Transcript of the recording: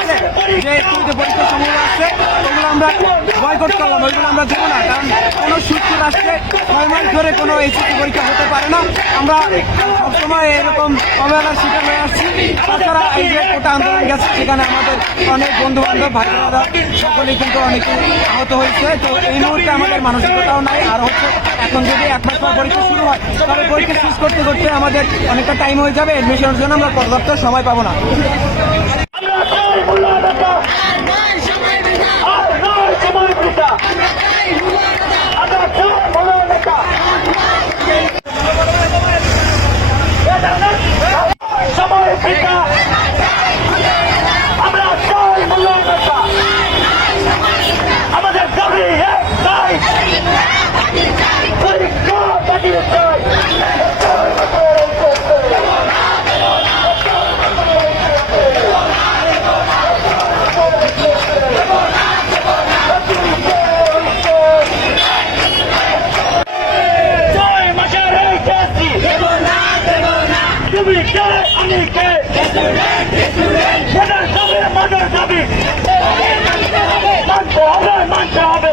আছে যে পরীক্ষা সমূহ আছে ওগুলো আমরা বয়কট করলাম, ওইগুলো আমরা দেবো না। কারণ কোনো সুস্থ রাষ্ট্রে 6 মাস ধরে কোনো এইচএসসি পরীক্ষা হতে পারে না। আমরা সবসময় এরকম অবহেলার শিকার হয়ে আসছি। তাছাড়া এই যে কোটা আন্দোলন গেছে সেখানে আমাদের অনেক বন্ধু বান্ধব ভাই বোনেরা সকলেই কিন্তু অনেকে আহত হয়েছে। তো এই মুহূর্তে আমাদের মানসিকতাও নাই। আর হচ্ছে এখন যদি 1 মাস পর পরীক্ষা শুরু হয় তবে পরীক্ষা শেষ করতে করতে আমাদের অনেকটা টাইম হয়ে যাবে, এডমিশনের জন্য আমরা পর্যাপ্ত সময় পাবো না। আমাদের দাবি একটাই, পরীক্ষা বাতিল চাই। তুমি কে, আমি কে, মানতে হবে, মানতে হবে।